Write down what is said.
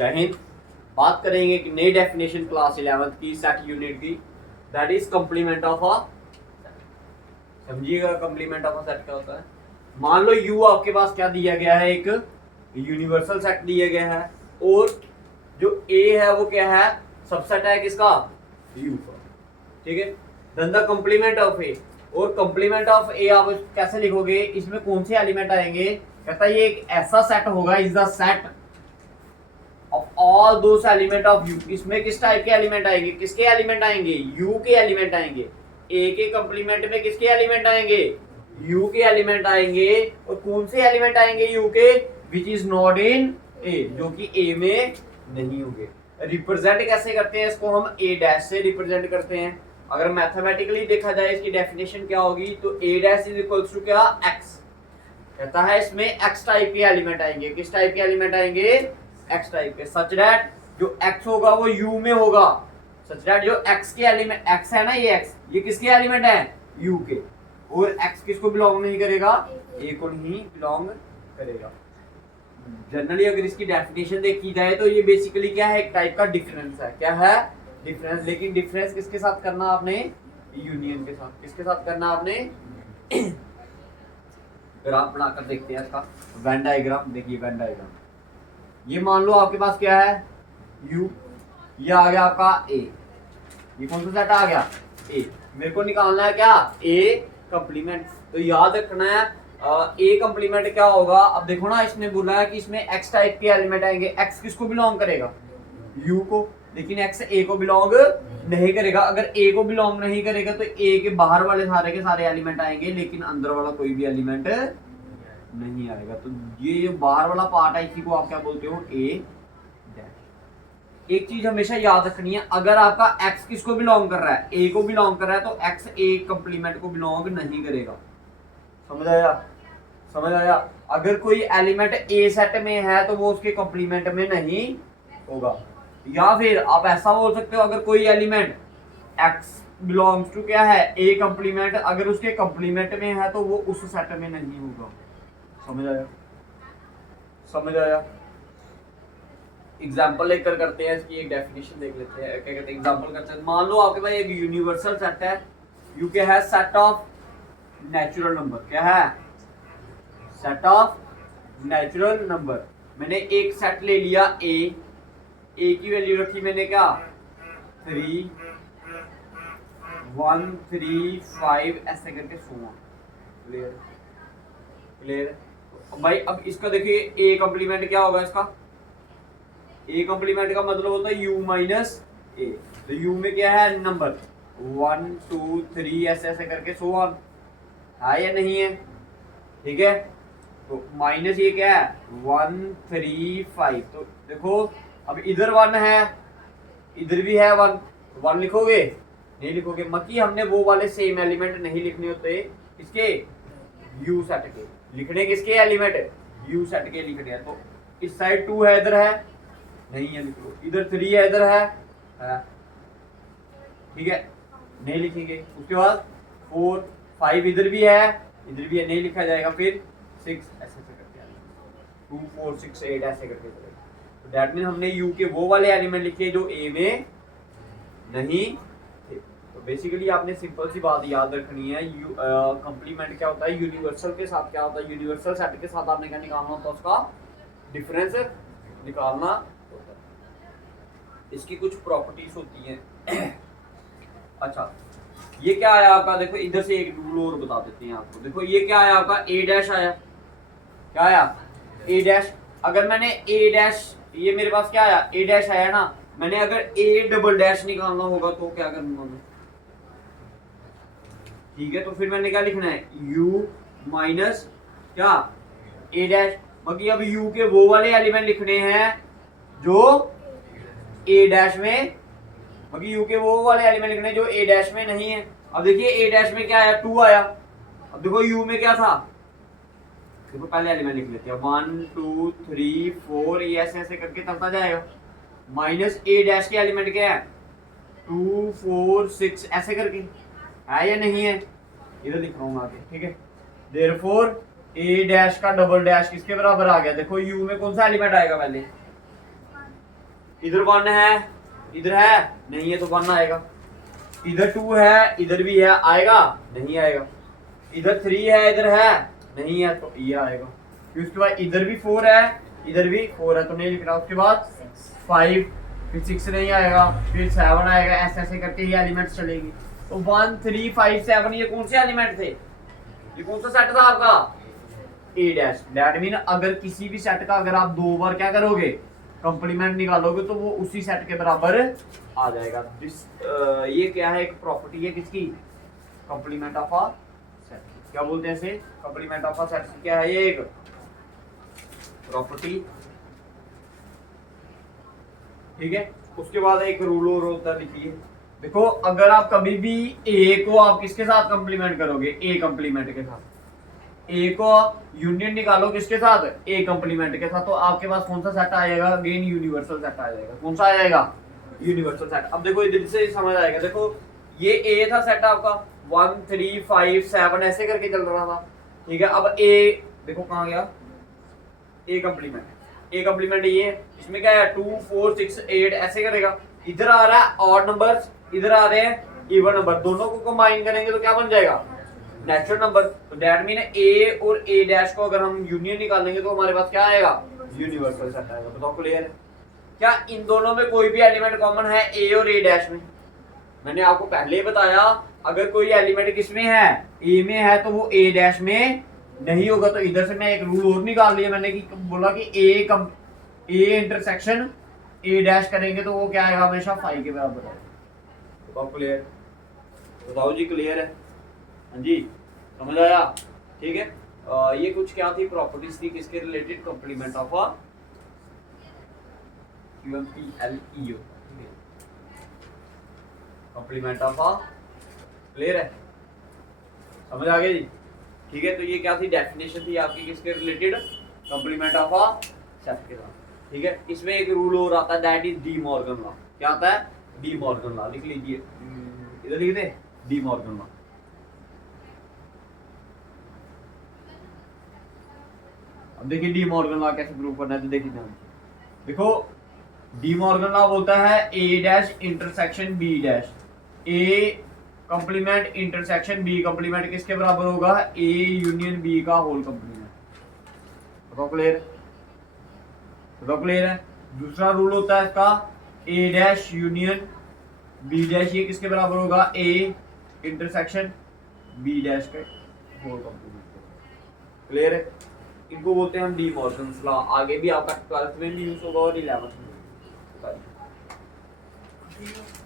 जय हिंद। बात करेंगे कि नई डेफिनेशन क्लास 11th की सेट यूनिट की, that is complement of a. समझिएगा कॉम्प्लीमेंट ऑफ अ सेट क्या होता है। मान लो यू आपके पास क्या दिया गया है, एक यूनिवर्सल सेट दिया गया है और जो ए है वो क्या है, सबसेट है किसका, यू का। ठीक है, देन द कॉम्प्लीमेंट ऑफ ए, और कॉम्प्लीमेंट ऑफ ए आप कैसे लिखोगे, इसमें कौन से एलिमेंट आएंगे, कहता है ये एक ऐसा सेट होगा, is the set of all those element of you. इसमें किस टाइप के एलिमेंट आएंगे, किसके एलिमेंट आएंगे, यू के एलिमेंट आएंगे। ए के कॉम्प्लीमेंट में किसके एलिमेंट आएंगे, यू के एलिमेंट आएंगे। और कौन से एलिमेंट आएंगे यू के, विच इज नॉट इन ए, जो कि ए में नहीं होंगे। रिप्रेजेंट कैसे करते हैं इसको, हम ए डैश से रिप्रेजेंट करते हैं। अगर मैथमेटिकली देखा जाए इसकी डेफिनेशन क्या होगी, तो ए डैश इज इक्वल्स टू क्या, एक्स। कहता है इसमें एक्स टाइप के एलिमेंट आएंगे। किस टाइप के एलिमेंट आएंगे, एक्स टाइप के। सच दैट जो एक्स होगा वो यू में होगा। सच दैट जो एक्स के एलिमेंट, एक्स है ना, ये एक्स, ये किसके एलिमेंट है, यू के। और एक्स किसको बिलोंग नहीं करेगा, ए को नहीं बिलोंग करेगा। जनरली अगर इसकी डेफिनेशन देखी जाए तो ये बेसिकली क्या है, एक टाइप का डिफरेंस है। क्या है, डिफरेंस। लेकिन डिफरेंस किसके साथ करना आपने, यूनियन के साथ। किसके साथ करना आपने, ग्राफ बनाकर देखते हैं इसका, वेन डायग्राम। देखिए वेन डायग्राम, ये मान लो आपके पास क्या है, U, ये आ गया आपका A। ये कौन सा सेट आ गया, A। मेरे को निकालना है क्या, A कॉम्प्लीमेंट। तो याद रखना है A कॉम्प्लीमेंट क्या होगा। अब देखो ना, इसने बोला है कि इसमें X टाइप के एलिमेंट आएंगे। X किसको बिलोंग करेगा, U को। लेकिन X A को बिलोंग नहीं करेगा। अगर A को बिलोंग नहीं करेगा तो A के बाहर वाले सारे के सारे एलिमेंट आएंगे, लेकिन अंदर वाला कोई भी एलिमेंट नहीं आएगा। तो ये जो बाहर वाला पार्ट है इसी को आप क्या बोलते हो, ए डैश। एक चीज हमेशा याद रखनी है, अगर आपका x किसको बिलोंग कर रहा है, a को बिलोंग कर रहा है, तो x a कॉम्प्लीमेंट को बिलोंग नहीं करेगा। समझ आया, समझ आया। अगर कोई एलिमेंट a सेट में है तो वो उसके कॉम्प्लीमेंट में नहीं होगा। या फिर आप ऐसा बोल सकते हो, अगर कोई एलिमेंट x बिलोंग्स टू क्या है, a कॉम्प्लीमेंट, अगर उसके कॉम्प्लीमेंट में है तो वो उस सेट में नहीं होगा। समझ आया, समझ आया। एग्जांपल लेकर करते हैं, इसकी एक डेफिनेशन देख लेते हैं। क्या कहते हैं, एग्जांपल करते हैं। मान लो आपके पास एक यूनिवर्सल सेट है, यू क्या है, सेट ऑफ नेचुरल नंबर। क्या है, सेट ऑफ नेचुरल नंबर। मैंने एक सेट ले लिया ए की वैल्यू रखी मैंने क्या, 3, 1, 3, 5 ऐसे करके 16। क्लियर, क्लियर भाई। अब इसका देखिए ए कॉम्प्लीमेंट क्या होगा, इसका ए कॉम्प्लीमेंट का मतलब होता है यू माइनस ए। तो यू में क्या है, नंबर 1, 2, 3 ऐसे ऐसे करके 16 है या नहीं है। ठीक है, तो माइनस ये क्या है, 1, 3, 5। तो देखो अब इधर 1 है, इधर भी है 1 लिखोगे, नहीं लिखोगे। मकी हमने वो वाले सेम एलिमेंट नहीं लिखने होते, इसके यू सेट के लिखने, किसके एलिमेंट, यू सेट के लिखने हैं। तो इस साइड 2 है, इधर है नहीं है, लिख लो। इधर 3 है, इधर है। ठीक है, नहीं लिखेंगे। उसके बाद 4, 5 इधर भी है, इधर भी है, नहीं लिखा जाएगा। फिर 6 ऐसे करके 2, 4, 6, 8 ऐसे करके चलेगा। तो दैट मीन हमने यू के वो वाले एलिमेंट लिखे जो ए में नहीं थे। तो बेसिकली आपने सिंपल सी बात याद रखनी है, कॉम्प्लीमेंट क्या होता है, यूनिवर्सल के साथ क्या होता है, यूनिवर्सल सेट के साथ आपने क्या निकालना होता है, उसका डिफरेंस निकालना होता है। इसकी कुछ प्रॉपर्टीज होती हैं। अच्छा, ये क्या आया आपका, देखो इधर से एक रूल और बता देते हैं आपको। देखो ये क्या आया आपका, ए डैश आया। क्या आया, ए डैश। अगर मैंने ए डैश, ये मेरे पास क्या आया, ए डैश आया ना, मैंने अगर ए डबल डैश निकालना होगा तो क्या करना होगा। ठीक है, तो फिर मैंने क्या लिखना है, u माइनस क्या, ए डैश। बाकी अब u के वो वाले एलिमेंट लिखने हैं जो ए डैश में, बाकी u के वो वाले एलिमेंट लिखने जो ए डैश में नहीं है। अब देखिए ए डैश में क्या आया, 2 आया। अब देखो u में क्या था, देखो पहले एलिमेंट लिख लेते हैं, 1, 2, 3, 4 ये ऐसे ऐसे करके चलता जाएगा। माइनस ए डैश के एलिमेंट क्या है, 2, 4, 6 ऐसे करके है या नहीं है, इधर लिख रहा हूँ आगे। ठीक है, देयरफॉर ए डैश का डबल डैश किसके बराबर आ गया, देखो यू में कौन सा एलिमेंट आएगा, पहले इधर 1 है, इधर है नहीं है तो 1 आएगा, इधर 2 है, इधर भी है, आएगा नहीं आएगा, इधर 3 है, इधर है नहीं है तो ये आएगा। फिर उसके बाद इधर भी 4 है, इधर भी 4 है तो नहीं लिख रहा। उसके बाद 5, फिर 6 नहीं आएगा, फिर 7 आएगा, ऐसे ऐसे करके ये एलिमेंट्स चलेगी। तो 1 3 5 7 ये कौन से एलिमेंट थे, ये कौन सा सेट था आपका, ए डैश। दैट मीन अगर किसी भी सेट का अगर आप 2 बार क्या करोगे, कंप्लीमेंट निकालोगे तो वो उसी सेट के बराबर आ जाएगा। ये क्या है, एक प्रॉपर्टी है किसकी, कंप्लीमेंट ऑफ अ सेट। क्या बोलते हैं इसे, कंप्लीमेंट ऑफ अ सेट। क्या है ये, एक प्रॉपर्टी, ठीक है। उसके बाद एक रूल और होता है, लिखिए। देखो अगर आप कभी भी ए को आप किसके साथ कंप्लीमेंट करोगे, ए कंप्लीमेंट के साथ, ए को यूनियन निकालो किसके साथ, ए कंप्लीमेंट के साथ, तो आपके पास कौन सा सेट आएगा, अगेन यूनिवर्सल सेट आ जाएगा। कौन सा आ जाएगा, यूनिवर्सल सेट। अब देखो इधर से समझ आएगा। देखो ये ए था सेट आपका, 1 3 5 7 ऐसे करके चल रहा था, ठीक है। अब ए देखो कहाँ गया, ए कंप्लीमेंट, ए कंप्लीमेंट ये, इसमें क्या है 2 4 6 8 ऐसे करेगा। इधर आ रहा है ऑड नंबर्स, इधर आ रहे हैं इवन नंबर, दोनों को कंबाइन करेंगे तो क्या बन जाएगा, नेचुरल नंबर। तो दैट मीन ए और ए डैश को अगर हम यूनियन निकालेंगे तो हमारे पास क्या आएगा, यूनिवर्सल सेट आएगा। बताओ क्लियर है। क्या इन दोनों में कोई भी एलिमेंट कॉमन है ए और ए डैश में, मैंने आपको पहले ही बताया अगर कोई एलिमेंट किसमें है, ए में है तो वो ए डैश में नहीं होगा। तो इधर से मैं एक रूल और निकाल लिया मैंने कि बोला कि ए इंटरसेक्शन ए डैश करेंगे तो वो क्या आएगा, हमेशा 5 के बराबर है। बताओ क्लियर, बताओ जी क्लियर है, हाँ जी समझ आया, ठीक है। ये कुछ क्या थी, प्रॉपर्टीज थी किसके related, complement of a QMPLEO, complement of a, clear है, समझ आ गया जी, ठीक है। तो ये क्या थी, डेफिनेशन थी आपकी किसके related, complement of a set के साथ, ठीक है। इसमें एक रूल और आता है, that is De Morgan law. क्या आता है, डी मॉर्गन लॉ, लिख लीजिए इधर, लिख दे डी मॉर्गन लॉ। अब देखिए डी मॉर्गन लॉ कैसे प्रूव करना है, तो देखिए ध्यान से। देखो डी मॉर्गन लॉ बोलता है ए डैश इंटरसेक्शन बी डैश, ए कंप्लीमेंट इंटरसेक्शन बी कंप्लीमेंट किसके बराबर होगा, ए यूनियन बी का होल कंप्लीमेंट। बताओ क्लियर, बताओ क्लियर है। दूसरा रूल होता है इसका, ए डैश यूनियन बी डैश, ये किसके बराबर होगा, ए इंटरसेक्शन बी डैश के होल कंप्लीमेंट। क्लियर है। इनको बोलते हैं हम डी मॉर्गन्स लॉ। आगे भी आपका 12th में भी यूज होगा और 11th में भी।